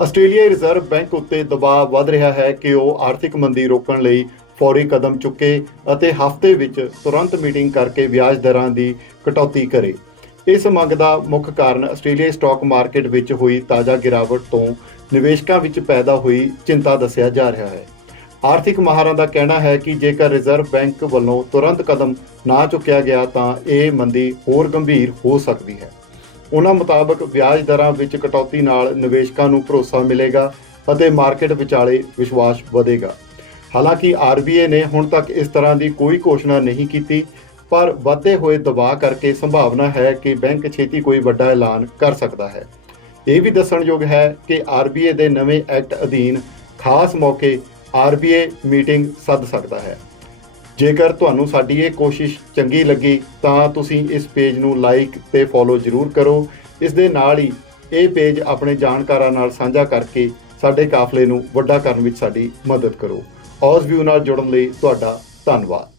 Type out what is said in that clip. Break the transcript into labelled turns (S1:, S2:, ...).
S1: ਆਸਟ੍ਰੇਲੀਆਈ reserve bank ਉੱਤੇ ਦਬਾਅ ਵੱਧ ਰਿਹਾ ਹੈ ਕਿ ਉਹ ਆਰਥਿਕ ਮੰਦੀ ਰੋਕਣ ਲਈ ਫੌਰੀ ਕਦਮ ਚੁੱਕੇ ਅਤੇ ਹਫ਼ਤੇ ਵਿੱਚ ਤੁਰੰਤ ਮੀਟਿੰਗ ਕਰਕੇ ਵਿਆਜ ਦਰਾਂ ਦੀ ਕਟੌਤੀ ਕਰੇ। ਇਸ ਮੰਗ ਦਾ ਮੁੱਖ ਕਾਰਨ ਆਸਟ੍ਰੇਲੀਆਈ ਸਟਾਕ ਮਾਰਕੀਟ ਵਿੱਚ ਹੋਈ ਤਾਜ਼ਾ ਗਿਰਾਵਟ ਤੋਂ ਨਿਵੇਸ਼ਕਾਂ ਵਿੱਚ ਪੈਦਾ ਹੋਈ ਚਿੰਤਾ ਦੱਸਿਆ ਜਾ ਰਿਹਾ ਹੈ। ਆਰਥਿਕ ਮਾਹਰਾਂ ਦਾ ਕਹਿਣਾ ਹੈ ਕਿ ਜੇਕਰ ਰਿਜ਼ਰਵ ਬੈਂਕ ਵੱਲੋਂ ਤੁਰੰਤ ਕਦਮ ਨਾ ਚੁੱਕਿਆ ਗਿਆ ਤਾਂ ਇਹ ਮੰਦੀ ਹੋਰ ਗੰਭੀਰ ਹੋ ਸਕਦੀ ਹੈ। ਉਹਨਾਂ ਮੁਤਾਬਕ ਵਿਆਜ ਦਰਾਂ ਵਿੱਚ ਕਟੌਤੀ ਨਾਲ ਨਿਵੇਸ਼ਕਾਂ ਨੂੰ ਭਰੋਸਾ ਮਿਲੇਗਾ ਅਤੇ ਮਾਰਕੀਟ ਵਿਚਾਲੇ ਵਿਸ਼ਵਾਸ ਵਧੇਗਾ। ਹਾਲਾਂਕਿ ਆਰਬੀਏ ਨੇ ਹੁਣ ਤੱਕ ਇਸ ਤਰ੍ਹਾਂ ਦੀ ਕੋਈ ਘੋਸ਼ਣਾ ਨਹੀਂ ਕੀਤੀ, ਪਰ ਵਧਦੇ ਹੋਏ ਦਬਾਅ ਕਰਕੇ ਸੰਭਾਵਨਾ ਹੈ ਕਿ ਬੈਂਕ ਛੇਤੀ ਕੋਈ ਵੱਡਾ ਐਲਾਨ ਕਰ ਸਕਦਾ ਹੈ। ਇਹ ਵੀ ਦੱਸਣਯੋਗ ਹੈ ਕਿ ਆਰਬੀਏ ਦੇ ਨਵੇਂ ਐਕਟ ਅਧੀਨ ਖਾਸ ਮੌਕੇ ਆਰਬੀਏ ਮੀਟਿੰਗ ਸੱਦ ਸਕਦਾ ਹੈ। ਜੇਕਰ ਤੁਹਾਨੂੰ ਸਾਡੀ ਇਹ ਕੋਸ਼ਿਸ਼ ਚੰਗੀ ਲੱਗੀ, ਤਾਂ ਤੁਸੀਂ ਇਸ ਪੇਜ ਨੂੰ ਲਾਈਕ ਤੇ ਫੋਲੋ ਜ਼ਰੂਰ ਕਰੋ। ਇਸ ਦੇ ਨਾਲ ਹੀ ਇਹ ਪੇਜ ਆਪਣੇ ਜਾਣਕਾਰਾਂ ਨਾਲ ਸਾਂਝਾ ਕਰਕੇ ਸਾਡੇ ਕਾਫਲੇ ਨੂੰ ਵੱਡਾ ਕਰਨ ਵਿੱਚ ਸਾਡੀ ਮਦਦ ਕਰੋ। ਔਸ ਵਿਊ ਨਾਲ ਜੁੜਨ ਲਈ ਤੁਹਾਡਾ ਧੰਨਵਾਦ।